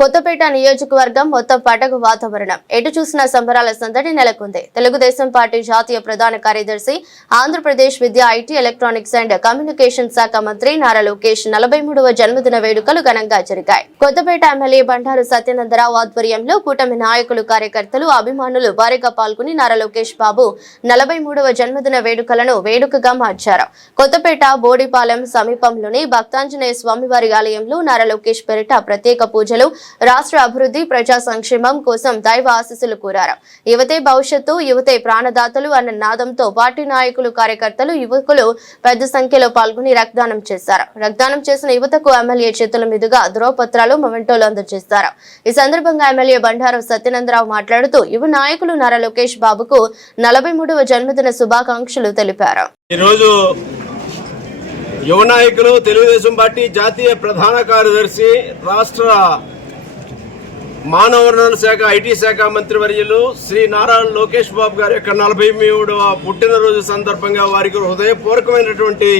కొత్తపేట నియోజకవర్గం మొత్తం పండగ వాతావరణం ఎటు చూసినా సంబరాల సందడి నెలకొంది. తెలుగుదేశం పార్టీ జాతీయ ప్రధాన కార్యదర్శి, ఆంధ్రప్రదేశ్ విద్య, ఐటీ, ఎలక్ట్రానిక్స్ అండ్ కమ్యూనికేషన్ శాఖ మంత్రి నారా లోకేష్ 43వ జన్మదిన వేడుకలు ఘనంగా జరిగాయి. కొత్తపేట ఎమ్మెల్యే బండారు సత్యనందరావు ఆధ్వర్యంలో కూటమి నాయకులు, కార్యకర్తలు, అభిమానులు భారీగా పాల్గొని నారా లోకేష్ బాబు 43వ జన్మదిన వేడుకలను వేడుకగా మార్చారు. కొత్తపేట బోడిపాలెం సమీపంలోని భక్తాంజనేయ స్వామివారి ఆలయంలో నారా లోకేష్ పేరిట ప్రత్యేక పూజలు, రాష్ట్ర అభివృద్ధి, ప్రజా సంక్షేమం కోసం దైవ ఆశీస్సులు కోరారు. యువతే భవిష్యత్తు, యువతే ప్రాణదాతలు అన్న నాదంతో పార్టీ నాయకులు, కార్యకర్తలు, యువకులు పెద్ద సంఖ్యలో పాల్గొని రక్తదానం చేశారు. రక్తదానం చేసిన యువతకు ఎమ్మెల్యే చేతుల మీదుగా ధ్రువపత్రాలు, మొమెంటోలు అందజేశారు. ఈ సందర్భంగా ఎమ్మెల్యే బండారు సత్యనందరావు మాట్లాడుతూ యువ నాయకులు నారా లోకేష్ బాబుకు 43వ జన్మదిన శుభాకాంక్షలు తెలిపారు. ఈరోజు యువ నాయకులు, తెలుగుదేశం పార్టీ జాతీయ ప్రధాన కార్యదర్శి, రాష్ట్ర మానవ వనరుల శాఖ, ఐటీ శాఖ మంత్రివర్యులు శ్రీ నారా లోకేష్ బాబు గారి యొక్క 43వ పుట్టినరోజు సందర్భంగా వారికి హృదయపూర్వకమైనటువంటి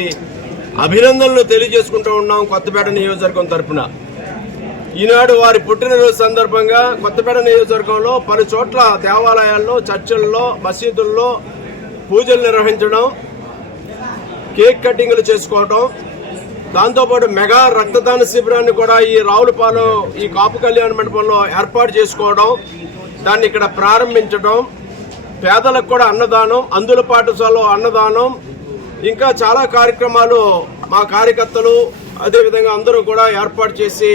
అభినందనలు తెలియజేసుకుంటూ ఉన్నాం. కొత్తపేట నియోజకవర్గం తరఫున ఈనాడు వారి పుట్టినరోజు సందర్భంగా కొత్తపేట నియోజకవర్గంలో పలు చోట్ల దేవాలయాల్లో, చర్చిల్లో, మసీదుల్లో పూజలు నిర్వహించడం, కేక్ కటింగ్లు చేసుకోవడం, దాంతోపాటు మెగా రక్తదాన శిబిరాన్ని కూడా ఈ రావులపాలెం ఈ కాపు కళ్యాణ మండపంలో ఏర్పాటు చేసుకోవడం, దాన్ని ఇక్కడ ప్రారంభించడం, పేదలకు కూడా అన్నదానం, అందుల పాఠశాలలో అన్నదానం, ఇంకా చాలా కార్యక్రమాలు మా కార్యకర్తలు అదేవిధంగా అందరూ కూడా ఏర్పాటు చేసి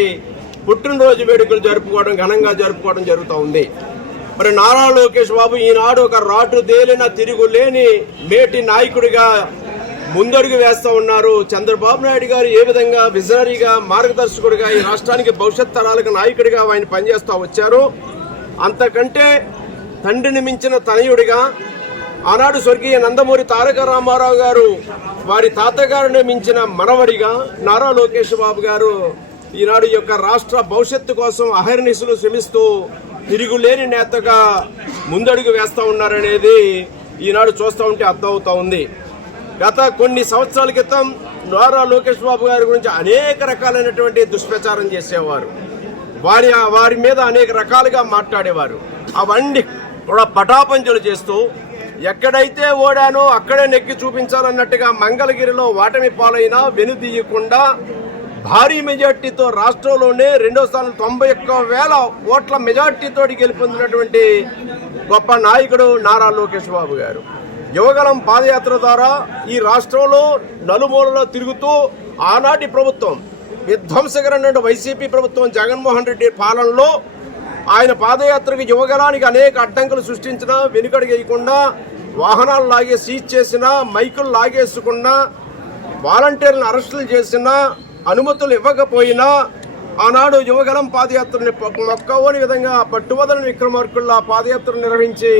పుట్టినరోజు వేడుకలు ఘనంగా జరుపుకోవడం జరుగుతూ ఉంది. మరి నారా లోకేష్ బాబు ఈనాడు ఒక రాటు తేలిన తిరుగులేని మేటి నాయకుడిగా ముందడుగు వేస్తా ఉన్నారు. చంద్రబాబు నాయుడు గారు ఏ విధంగా విజనరీగా, మార్గదర్శకుడిగా ఈ రాష్ట్రానికి భవిష్యత్ తరాలకు నాయకుడిగా ఆయన పనిచేస్తూ వచ్చారు, అంతకంటే తండ్రిని మించిన తనయుడిగా ఆనాడు స్వర్గీయ నందమూరి తారక రామారావు గారు వారి తాతగారిని మించిన మనవడిగా నారా లోకేష్ బాబు గారు ఈనాడు ఈ యొక్క రాష్ట్ర భవిష్యత్తు కోసం అహర్నిశలు శ్రమిస్తూ తిరుగులేని నేతగా ముందడుగు వేస్తా ఉన్నారనేది ఈనాడు చూస్తూ ఉంటే అర్థమవుతా ఉంది. గత కొన్ని సంవత్సరాల క్రితం నారా లోకేష్ బాబు గారి గురించి అనేక రకాలైనటువంటి దుష్ప్రచారం చేసేవారు, వారి మీద అనేక రకాలుగా మాట్లాడేవారు. అవన్నీ కూడా పటాపంచలు చేస్తూ ఎక్కడైతే ఓడానో అక్కడే నెక్కి చూపించాలన్నట్టుగా మంగళగిరిలో ఓటమి పాలైనా వెనుదీయకుండా భారీ మెజార్టీతో రాష్ట్రంలోనే రెండో స్థానం 91,000 ఓట్ల మెజార్టీతో గెలుపొందినటువంటి గొప్ప నాయకుడు నారా లోకేష్ బాబు గారు. యువగలం పాదయాత్ర ద్వారా ఈ రాష్ట్రంలో నలుమూలలో తిరుగుతూ ఆనాటి ప్రభుత్వం, విధ్వంసకరమైన వైసీపీ ప్రభుత్వం జగన్మోహన్ రెడ్డి పాలనలో ఆయన పాదయాత్రకు యువగలానికి అనేక అడ్డంకులు సృష్టించినా వెనుకడుగేయకుండా, వాహనాలు లాగే సీజ్ చేసినా, మైకులు లాగేసుకున్నా, వాలంటీర్లను అరెస్టులు చేసినా, అనుమతులు ఇవ్వకపోయినా ఆనాడు యువగలం పాదయాత్రని మొక్కవని విధంగా పట్టువదలని విక్రమార్కుల్లా పాదయాత్ర నిర్వహించి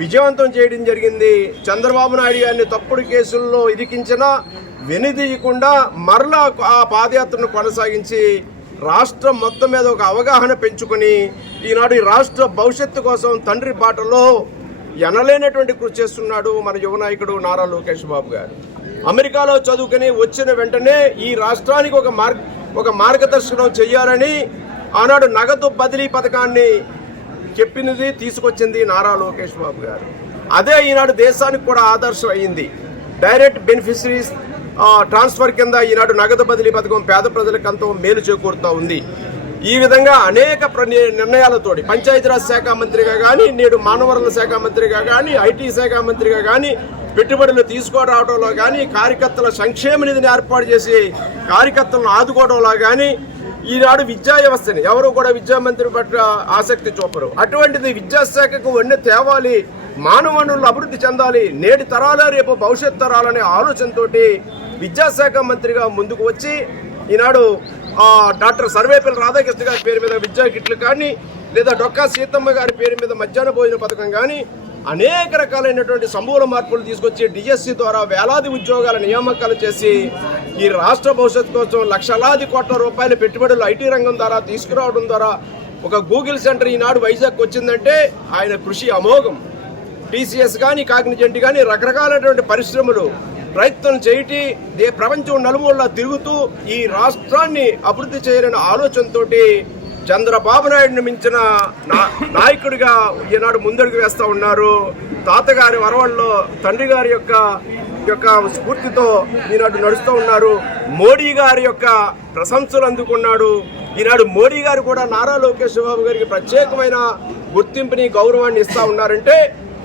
విజయవంతం చేయడం జరిగింది. చంద్రబాబు నాయుడు గారిని తప్పుడు కేసుల్లో ఇరికించినా వెనుదీయకుండా మరలా ఆ పాదయాత్రను కొనసాగించి రాష్ట్రం మొత్తం మీద ఒక అవగాహన పెంచుకొని ఈనాడు ఈ రాష్ట్ర భవిష్యత్తు కోసం తండ్రి బాటలో ఎనలేనటువంటి కృషి చేస్తున్నాడు మన యువ నాయకుడు నారా లోకేష్ బాబు గారు. అమెరికాలో చదువుకుని వచ్చిన వెంటనే ఈ రాష్ట్రానికి ఒక మార్గదర్శనం చేయాలని ఆనాడు నగదు బదిలీ పథకాన్ని చెప్పినది, తీసుకొచ్చింది నారా లోకేష్ బాబు గారు. అదే ఈనాడు దేశానికి కూడా ఆదర్శం అయ్యింది. డైరెక్ట్ బెనిఫిషరీస్ ట్రాన్స్ఫర్ కింద ఈనాడు నగదు బదిలీ పథకం పేద ప్రజలకు ఎంతో మేలు చేకూరుతూ ఉంది. ఈ విధంగా అనేక నిర్ణయాలతోటి పంచాయతీరాజ్ శాఖ మంత్రిగా కానీ, నేడు మానవ వనరుల శాఖ మంత్రిగా కానీ, ఐటీ శాఖ మంత్రిగా కానీ, పెట్టుబడులు తీసుకురావడంలో కానీ, కార్యకర్తల సంక్షేమ నిధిని ఏర్పాటు చేసి కార్యకర్తలను ఆదుకోవడంలో కానీ, ఈనాడు విద్యా వ్యవస్థని ఎవరు కూడా విద్యామంత్రి పట్ల ఆసక్తి చూపరు. అటువంటిది విద్యాశాఖకు వన్నె తేవాలి, మానవ వనరులు అభివృద్ధి చెందాలి, నేటి తరాలే రేపు భవిష్యత్ తరాలనే ఆలోచనతో విద్యాశాఖ మంత్రిగా ముందుకు వచ్చి ఈనాడు డాక్టర్ సర్వేపల్లి రాధాకృష్ణ గారి పేరు మీద విద్యా కిట్లు కానీ, లేదా డొక్కా సీతమ్మ గారి పేరు మీద మధ్యాహ్న భోజన పథకం కానీ అనేక రకాలైనటువంటి సమూల మార్పులు తీసుకొచ్చి డిఎస్సి ద్వారా వేలాది ఉద్యోగాల నియామకాలు చేసి ఈ రాష్ట్ర భవిష్యత్తు కోసం లక్షలాది కోట్ల రూపాయల పెట్టుబడులు ఐటీ రంగం ద్వారా తీసుకురావడం ద్వారా ఒక గూగుల్ సెంటర్ ఈనాడు వైజాగ్ వచ్చిందంటే ఆయన కృషి అమోఘం. టీసీఎస్ కానీ, కాగ్నిజెంట్ కానీ రకరకాలైనటువంటి పరిశ్రమలు ప్రయత్నం చేయటి ప్రపంచం నలుమూలలా తిరుగుతూ ఈ రాష్ట్రాన్ని అభివృద్ధి చేయాలనే ఆలోచనతోటి చంద్రబాబు నాయుడిని మించిన నాయకుడిగా ఈనాడు ముందడుగు వేస్తూ ఉన్నారు. తాతగారి వరవల్లో తండ్రి గారి యొక్క స్ఫూర్తితో ఈనాడు నడుస్తూ ఉన్నారు. మోడీ గారి యొక్క ప్రశంసలు అందుకున్నాడు. ఈనాడు మోడీ గారు కూడా నారా లోకేష్ బాబు గారికి ప్రత్యేకమైన గుర్తింపుని గౌరవాన్ని ఇస్తా ఉన్నారంటే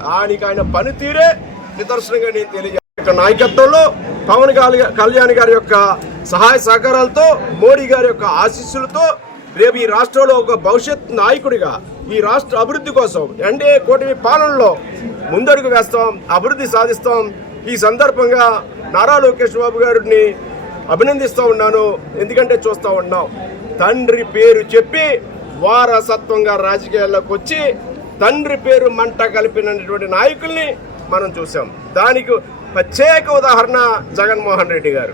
దానికి ఆయన పనితీరే నిదర్శనంగా నేను తెలియజేస్తాను. నాయకత్వంలో పవన్ కళ్యాణ్ గారి యొక్క సహాయ సహకారాలతో, మోడీ గారి యొక్క ఆశీస్సులతో రేపు ఈ రాష్ట్రంలో ఒక భవిష్యత్ నాయకుడిగా ఈ రాష్ట్ర అభివృద్ధి కోసం ఎన్డీఏ కూటమి పాలనలో ముందడుగు వేస్తాం, అభివృద్ధి సాధిస్తాం. ఈ సందర్భంగా నారా లోకేష్ బాబు గారిని అభినందిస్తూ ఉన్నాను. ఎందుకంటే చూస్తూ ఉన్నాం, తండ్రి పేరు చెప్పి వారసత్వంగా రాజకీయాల్లోకి వచ్చి తండ్రి పేరు మంట కలిపినటువంటి నాయకుల్ని మనం చూసాం. దానికి ప్రత్యేక ఉదాహరణ జగన్మోహన్ రెడ్డి గారు.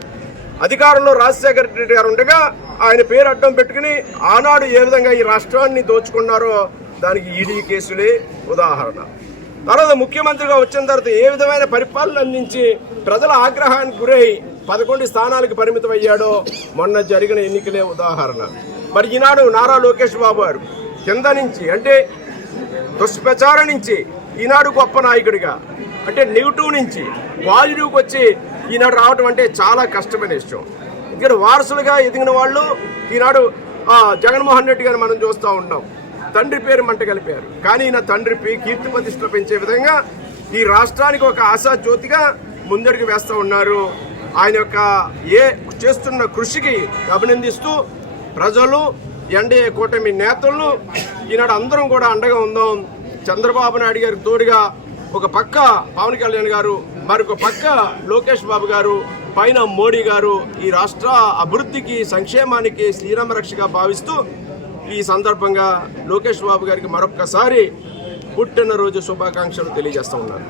అధికారంలో రాజశేఖర రెడ్డి గారు ఉండగా ఆయన పేరు అడ్డం పెట్టుకుని ఆనాడు ఏ విధంగా ఈ రాష్ట్రాన్ని దోచుకున్నారో దానికి ఈడీ కేసులే ఉదాహరణ. తర్వాత ముఖ్యమంత్రిగా వచ్చిన తర్వాత ఏ విధమైన పరిపాలన అందించి ప్రజల ఆగ్రహానికి గురై 11 స్థానాలకు పరిమితం అయ్యాడో మొన్న జరిగిన ఎన్నికలే ఉదాహరణ. మరి ఈనాడు నారా లోకేష్ బాబు గారు కింద నుంచి అంటే దుష్ప్రచారం నుంచి ఈనాడు గొప్ప నాయకుడిగా అంటే నెగిటివ్ నుంచి పాజిటివ్కి వచ్చి ఈనాడు రావటం అంటే చాలా కష్టమైన విషయం. ఇక్కడ వారసులుగా ఎదిగిన వాళ్ళు ఈనాడు జగన్మోహన్ రెడ్డి గారు మనం చూస్తూ ఉన్నాం. తండ్రి పేరు మంట కలిపారు, కానీ ఈయన తండ్రి కీర్తి ప్రతిష్టలు పెంచే విధంగా ఈ రాష్ట్రానికి ఒక ఆశా జ్యోతిగా ముందడుగు వేస్తూ ఉన్నారు. ఆయన యొక్క చేస్తున్న కృషికి అభినందిస్తూ ప్రజలు, ఎన్డీఏ కూటమి నేతలు ఈనాడు అందరం కూడా అండగా ఉందాం. చంద్రబాబు నాయుడు గారికి తోడుగా ఒక పక్క పవన్ కళ్యాణ్ గారు, మరొక పక్క లోకేష్ బాబు గారు, పైన మోడీ గారు ఈ రాష్ట్ర అభివృద్ధికి సంక్షేమానికి శ్రీరామ రక్షగా భావిస్తూ ఈ సందర్భంగా లోకేష్ బాబు గారికి మరొక్కసారి పుట్టినరోజు శుభాకాంక్షలు తెలియజేస్తూ ఉన్నారు.